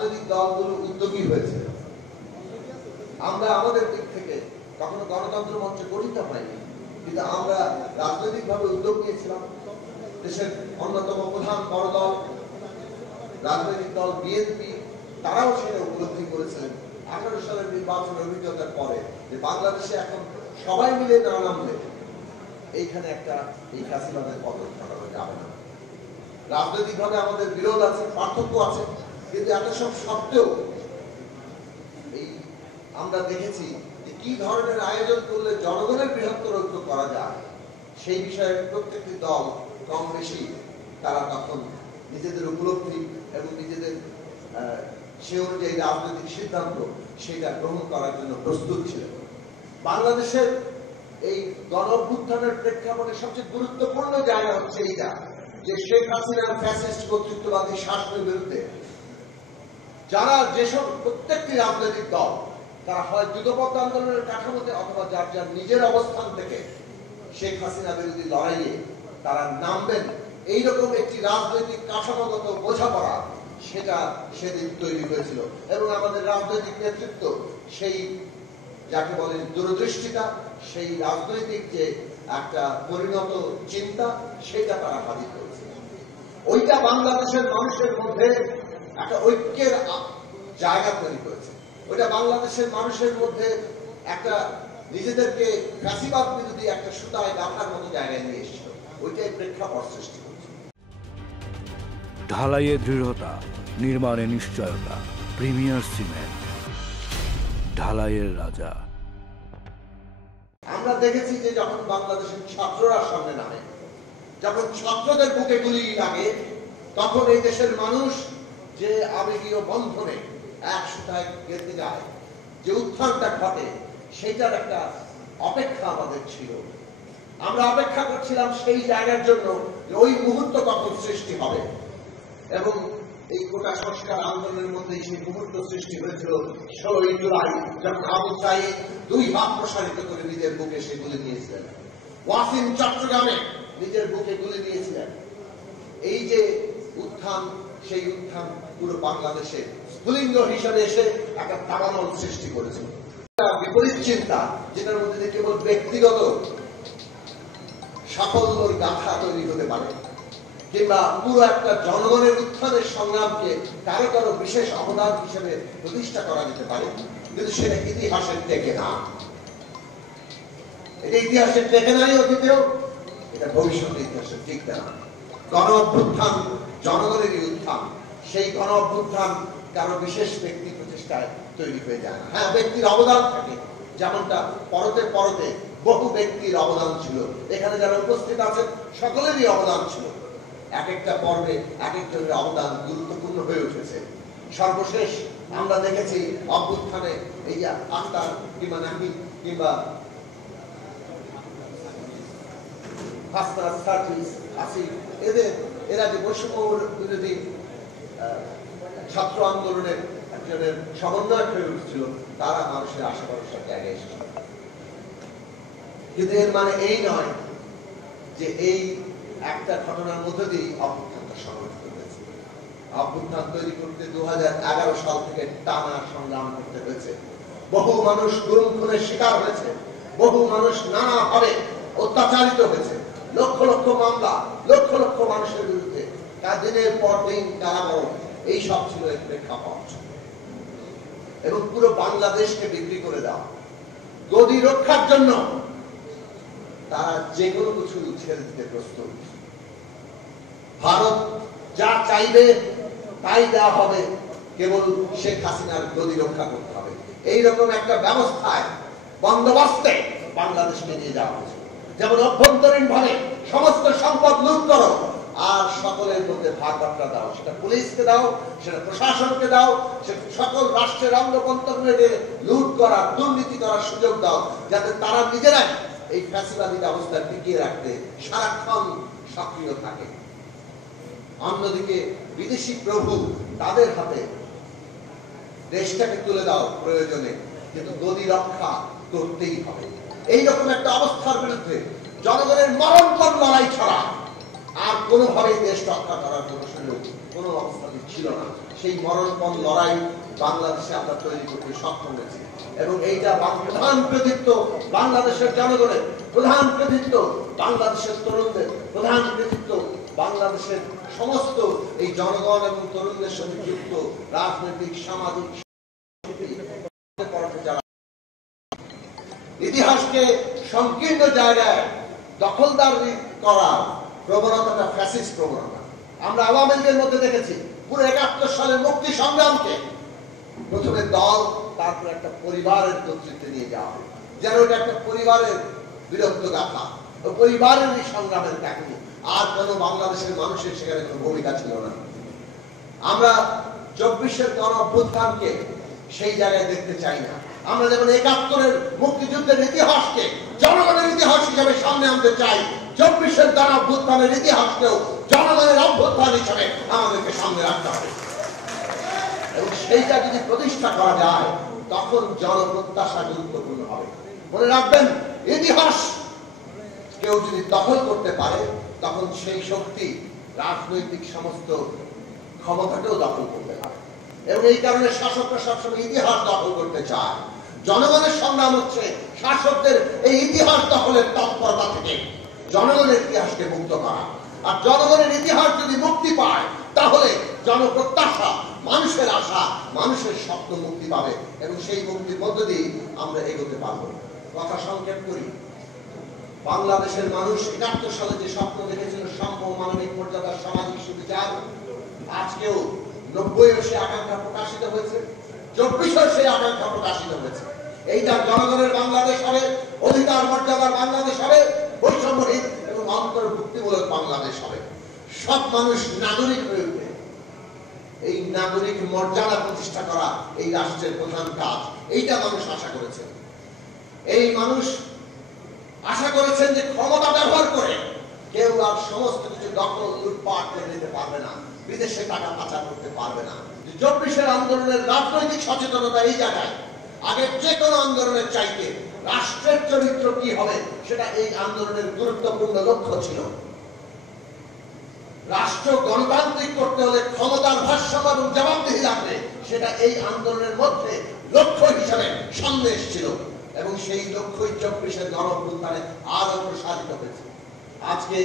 রাজনৈতিক দলগুলো উদ্যোগী হয়েছে। আমরা আমাদের দিক থেকে কখনো গণতন্ত্র মঞ্চে গঠিত হয়নি, কিন্তু আমরা রাজনৈতিকভাবে উদ্যোগ নিয়েছিলাম। দেশের অন্যতম প্রধান বড় দল রাজনৈতিক দল বিএনপি, তারাও সেটা উপলব্ধি করেছিলেন 18 সালের নির্বাচনের অভিজ্ঞতার পরে যে বাংলাদেশে এখন সবাই মিলে না নামলে এইখানে একটা এই ফ্যাসিবাদের পতন ঘটানো যাবে না। রাজনৈতিকভাবে আমাদের বিরোধ আছে, পার্থক্য আছে, কিন্তু এত সব সত্ত্বেও এই আমরা দেখেছি যে কি ধরনের আয়োজন করলে জনগণের বৃহত্তর ঐক্য করা যায় সেই বিষয়ে প্রত্যেকটি দল কম বেশি তারা তখন নিজেদের উপলব্ধি এবং নিজেদের সে অনুযায়ী রাজনৈতিক সিদ্ধান্ত সেটা গ্রহণ করার জন্য প্রস্তুত ছিল। বাংলাদেশের এই গণ অভ্যুত্থানের প্রেক্ষাপটে সবচেয়ে গুরুত্বপূর্ণ জায়গা হচ্ছে এইটা যে শেখ হাসিনার ফ্যাসিস্ট কর্তৃত্ববাদী শাসনের বিরুদ্ধে যারা যেসব প্রত্যেকটি রাজনৈতিক দল তারা হয় যুগপৎ আন্দোলনের কাঠামোতে অথবা যার যার নিজের অবস্থান থেকে শেখ হাসিনা বিরোধী লড়াইয়ে তারা নামবেন, এইরকম একটি রাজনৈতিক কাঠামোগত বোঝাপড়া সেটা সেদিন তৈরি হয়েছিল। এবং আমাদের রাজনৈতিক নেতৃত্ব সেই যাকে বলে দূরদৃষ্টিতা, সেই রাজনৈতিক যে একটা পরিণত চিন্তা সেটা তারা হাজির করেছে। ওইটা বাংলাদেশের মানুষের মধ্যে একটা ঐক্যের জায়গা তৈরি করেছে। ওইটা বাংলাদেশের মানুষের মধ্যে একটা নিজেদেরকে ফ্যাসিবাদ বিরোধী একটা সুতায় গাঁথার মতো জায়গায় নিয়ে এসেছিল। ওইটাই প্রেক্ষাপট সৃষ্টি করছে। ঢালাইয়ে দৃঢ়তা, নির্মাণে নিশ্চয়তা, প্রিমিয়ার সিমেন্ট, ঢালাইয়ের রাজা। আমরা দেখেছি যে যখন বাংলাদেশের ছাত্ররা সামনে নামে, যখন ছাত্রদের বুকে গুলি লাগে, তখন এই দেশের মানুষ যে আবেগীয় বন্ধনে এক সুতায় গেঁথে যায়, যে উত্থানটা ঘটে সেইটার একটা অপেক্ষা আমাদের ছিল। আমরা অপেক্ষা করছিলাম সেই জায়গার জন্য যে ওই মুহূর্ত কখন সৃষ্টি হবে। এবং এই কোটা সংস্কার আন্দোলনের মধ্যে সেই মুহূর্ত সৃষ্টি হয়েছিল 16 জুলাই, যখন আবু সাঈদ 2 হাত প্রসারিত করে নিজের বুকে সে গুলি নিয়েছিলেন। ওয়াসিম চট্টগ্রামে নিজের বুকে গুলি নিয়েছিলেন। এই যে উত্থান, সেই উত্থান পুরো বাংলাদেশে স্ফুলিঙ্গ হিসাবে এসে একটা দাবানল সৃষ্টি করেছিল। বিপরীত চিন্তা যেটার মধ্যে কেবল ব্যক্তিগত সাফল্যর গাথা তৈরি হতে পারে, কিংবা পুরো একটা জনগণের উত্থানের সংগ্রামকে কারো কারো বিশেষ অবদান হিসেবে প্রতিষ্ঠা করা যেতে পারে, কিন্তু সেটা ইতিহাসের টেকে না। এটা ইতিহাসের টেকে নাই অতীতেও, এটা ভবিষ্যতের ইতিহাসের টিকবে না। গণ অভ্যুত্থান জনগণেরই উত্থান। সেই গণ অভ্যুত্থান কারো বিশেষ ব্যক্তি প্রচেষ্টায় তৈরি হয়ে যায় না। হ্যাঁ, ব্যক্তির অবদান থাকে, যেমনটা পরতে পরতে বহু ব্যক্তির অবদান ছিল। এখানে যারা উপস্থিত আছেন সকলেরই অবদান ছিল। এক একটা পর্বে এক একজনের অবদান গুরুত্বপূর্ণ হয়ে উঠেছে। সর্বশেষ আমরা দেখেছি অভ্যুত্থানে এই যে আক্তার কিংবা নাহিদ কিংবা এরা যে বৈষম্য বিরোধী ছাত্র আন্দোলনের একজনের সমন্বয়ক হয়ে উঠছিল, তারা মানুষের আশেপাশের জায়গায় এসেছিল। কিন্তু এর মানে এই নয় যে এই একটা ঘটনার মধ্যে দিয়ে অভ্যুত্থানটা সংগঠিত হয়েছে। অভ্যুত্থান তৈরি করতে 2011 সাল থেকে টানা সংগ্রাম করতে হয়েছে। বহু মানুষ গুম খুনের শিকার হয়েছে, বহু মানুষ নানাভাবে অত্যাচারিত হয়েছে, লক্ষ লক্ষ মামলা, লক্ষ লক্ষ মানুষের বিরুদ্ধে দিনের পর দিন কারাবরণ, এই সব ছিল এর প্রেক্ষাপট। এবং পুরো বাংলাদেশকে বিক্রি করে দেওয়া, গদি রক্ষার জন্য তারা যে কোনো কিছু ছেড়ে দিতে প্রস্তুত। ভারত যা চাইবে তাই দেওয়া হবে, কেবল শেখ হাসিনার গদি রক্ষা করতে হবে। এইরকম একটা ব্যবস্থায় বন্দোবস্তে বাংলাদেশকে নিয়ে যাওয়া হয়েছে। যেমন অভ্যন্তরীণ ভাবে সমস্ত সম্পদ লুট করো, আর সকলের মধ্যে ভাগবাট্টা দাও, সেটা পুলিশকে দাও, সেটা প্রশাসনকে দাও, সেটা সকল রাষ্ট্রের অঙ্গপ্রত্যঙ্গকে লুট করার, দুর্নীতি করার সুযোগ দাও, যাতে তারা নিজেরাই এই ফ্যাসিবাদী ব্যবস্থা টিকিয়ে রাখতে সারাক্ষণ সক্রিয় থাকে। অন্যদিকে বিদেশি প্রভু তাদের হাতে দেশটাকে তুলে দাও প্রয়োজনে, কিন্তু গদি রক্ষা করতেই হবে। এইরকম একটা অবস্থার বিরুদ্ধে জনগণের মরণপণ লড়াই ছাড়া আর কোনোভাবেই দেশ রক্ষা করার কোনো সুযোগ কোনো অবস্থাতে ছিল না। সেই মরণপণ লড়াই বাংলাদেশে আমরা তৈরি করতে সক্ষম হয়েছি। এবং এইটা প্রধান কৃতিত্ব বাংলাদেশের জনগণের, প্রধান কৃতিত্ব বাংলাদেশের তরুণদের, প্রধান কৃতিত্ব বাংলাদেশের সমস্ত এই জনগণ এবং তরুণদের সাথে যুক্ত রাজনৈতিক, সামাজিক, ইতিহাসকে সংকীর্ণ জায়গায় দখলদার করার প্রবণতাটা ফ্যাসিস্ট প্রবণতা। আমরা আওয়ামী লীগের মধ্যে দেখেছি পুরো ৭১ সালের মুক্তি সংগ্রামকে প্রথমে দল, তারপর একটা পরিবারের নেতৃত্বে নিয়ে যাওয়া, যেন এটা একটা পরিবারের বীরত্ব গাথা, পরিবারের এই সংগ্রামের কাহিনী, আর কোনো বাংলাদেশের মানুষের সেখানে কোনো ভূমিকা ছিল না। আমরা ২৪-এর গণ অভ্যুত্থানকে সেই জায়গায় দেখতে চাই না। আমরা যেমন ৭১-এর মুক্তিযুদ্ধের ইতিহাসকে জনগণের ইতিহাস হিসেবে সামনে আনতে চাই, ২৪-এর গণ অভ্যুত্থানের ইতিহাসকেও জনগণের অভ্যুত্থান হিসেবে আমাদেরকে সামনে রাখতে হবে। এবং সেইটা যদি প্রতিষ্ঠা করা যায় তখন জনপ্রত্যাশা গুরুত্বপূর্ণ হবে। মনে রাখবেন, ইতিহাস কেউ যদি দখল করতে পারে তখন সেই শক্তি রাজনৈতিক সমস্ত ক্ষমতাকেও দখল করতে পারে। এবং এই কারণে শাসকরা সবসময় ইতিহাস দখল করতে চায়। জনগণের সংগ্রাম হচ্ছে শাসকদের এই ইতিহাস দখলের তৎপরতা থেকে জনগণের ইতিহাসকে মুক্ত করা। আর জনগণের ইতিহাস যদি মুক্তি পায় তাহলে জনপ্রত্যাশা, মানুষের আশা, মানুষের স্বপ্ন মুক্তি পাবে এবং সেই মুক্তির মধ্য দিয়ে আমরা এগোতে পারবো। কথা সংক্ষেপ করি, বাংলাদেশের মানুষ ৭১ সালে যে স্বপ্ন দেখেছিল সাম্য, মানবিক মর্যাদা, সামাজিক সুবিচার, আজকেও ৯০ সেই আকাঙ্ক্ষা প্রকাশিত হয়েছে, ২৪ সেই আকাঙ্ক্ষা প্রকাশিত হয়েছে। এইটা জনগণের বাংলাদেশ হবে, অধিকার মর্যাদার বাংলাদেশ হবে, বৈষম্যহীন এবং অন্তর্ভুক্তিমূলক বাংলাদেশ হবে। সব মানুষ নাগরিক হয়ে উঠবে। এই নাগরিক মর্যাদা প্রতিষ্ঠা করা এই রাষ্ট্রের প্রধান কাজ। এইটা মানুষ আশা করেছেন। এই মানুষ আশা করেছেন যে ক্ষমতা ব্যবহার করে কেউ আর সমস্ত কিছু দখল, লুটপাট করে নিতে পারবে না, বিদেশে টাকা পাচার করতে পারবে না। ২৪-এর আন্দোলনের রাজনৈতিক সচেতনতা এই জায়গায় আগের যে কোনো আন্দোলনের চাইতে রাষ্ট্রের চরিত্র কি হবে সেটা এই আন্দোলনের গুরুত্বপূর্ণ লক্ষ্য ছিল। রাষ্ট্র গণতান্ত্রিক করতে হলে ক্ষমতার ভারসাম্য এবং জবাবদিহি লাগবে, সেটা এই আন্দোলনের মধ্যে লক্ষ্য হিসাবে সামনে এসেছিল এবং সেই লক্ষ্যই ২৪-এর গণ অভ্যুত্থানে আরো প্রসারিত হয়েছে। আজকে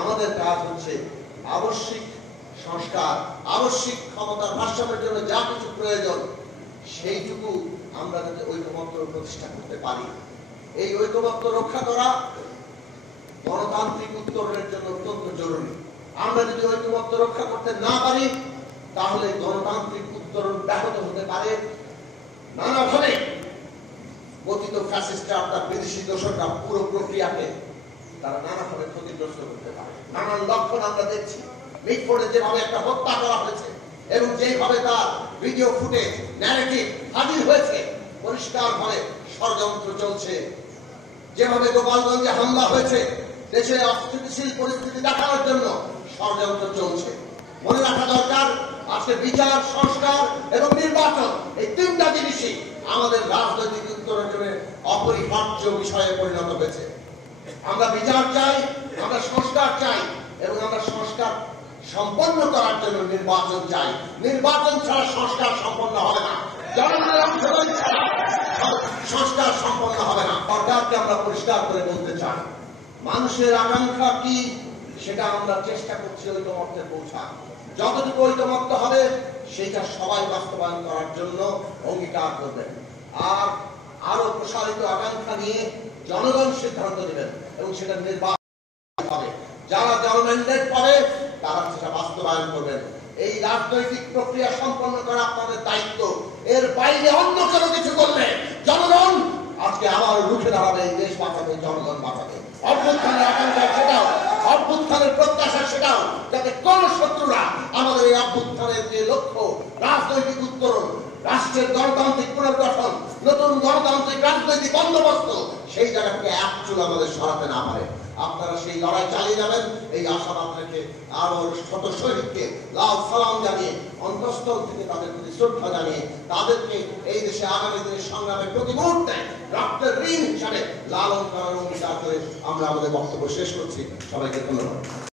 আমাদের কাজ হচ্ছে আবশ্যিক সংস্কার, আবশ্যিক ক্ষমতার ভারসাম্যের জন্য যা কিছু প্রয়োজন সেইটুকু আমরা যাতে ঐকমত্য প্রতিষ্ঠা করতে পারি। এই ঐকমত্য রক্ষা করা গণতান্ত্রিক উত্তরণের জন্য অত্যন্ত জরুরি। আমরা যদি ঐকমত্য রক্ষা করতে না পারি তাহলে গণতান্ত্রিক উত্তরণ ব্যাহত হতে পারে। নানাভাবে কথিত ফ্যাসিস্টরা, আপনার বিদেশি দোষকরা পুরো প্রক্রিয়াকে তারা নানাভাবে ক্ষতিগ্রস্ত করতে পারে। নানান লক্ষণ আমরা দেখছি। মিটফোর্ডে যেভাবে একটা হত্যা করা হয়েছে এবং যেভাবে তার ভিডিও ফুটেজ, ন্যারেটিভ হাজির হয়েছে, পরিষ্কারভাবে ষড়যন্ত্র চলছে। যেভাবে গোপালগঞ্জে হামলা হয়েছে, দেশে অস্থিতিশীল পরিস্থিতি দেখানোর জন্য ষড়যন্ত্র চলছে। মনে রাখা দরকার, আজকে বিচার, সংস্কার এবং নির্বাচন এই তিনটা জিনিসই আমাদের রাজনৈতিক উত্তরণের অপরিহার্য বিষয়ে পরিণত হয়েছে। আমরা বিচার চাই, আমরা সংস্কার চাই এবং আমরা সংস্কার সম্পন্ন করার জন্য নির্বাচন চাই। নির্বাচন ছাড়া সংস্কার সম্পন্ন হবে না, জনগণের অংশগ্রহণ ছাড়া সংস্কার সম্পন্ন হবে না। সরকারকে আমরা পরিষ্কার করে বলতে চাই, মানুষের আকাঙ্ক্ষা কি সেটা আমরা চেষ্টা করছি ঐকমত্যে পৌঁছা। যতটুকু ঐকমত্য হবে সেটা সবাই বাস্তবায়ন করার জন্য অঙ্গীকার করবেন। আর আরো প্রসারিত আকাঙ্ক্ষা নিয়ে জনগণ সিদ্ধান্ত নেবেন এবং সেটা নির্বাচন হবে। যারা জনম্যান্ডেট পাবে তারা সেটা বাস্তবায়ন করবেন। এই রাজনৈতিক প্রক্রিয়া সম্পন্ন করা আপনাদের দায়িত্ব। এর বাইরে অন্য কোনো কিছু করলে জনগণ আজকে আবার রুখে দাঁড়াবে। এই দেশ বাঁচাবে, জনগণ বাঁচাবে। অভ্যুত্থানের আকাঙ্ক্ষা সেটাও, অভ্যুত্থানের প্রত্যাশা সেটাও, যাতে কোন শত্রুরা আমাদের এই অভ্যুত্থানের যে লক্ষ্য, রাজনৈতিক উত্তরণ, রাষ্ট্রের গণতান্ত্রিক পুনর্গঠন, নতুন গণতান্ত্রিক রাজনৈতিক বন্দোবস্ত, সেই জায়গা থেকে এক চুল আমাদের সরাতে না পারে। আপনারা সেই লড়াই চালিয়ে যাবেন এই আশাবাদ রেখে আরো শত শহীদকে লাল সালাম জানিয়ে, অন্তঃস্থল থেকে তাদের প্রতি শ্রদ্ধা জানিয়ে, তাদেরকে এই দেশে আগামী দিনের সংগ্রামে প্রতি মুহূর্তে রক্তের ঋণ হিসাবে লালন করার অঙ্গীকার করে আমরা আমাদের বক্তব্য শেষ করছি। সবাইকে ধন্যবাদ।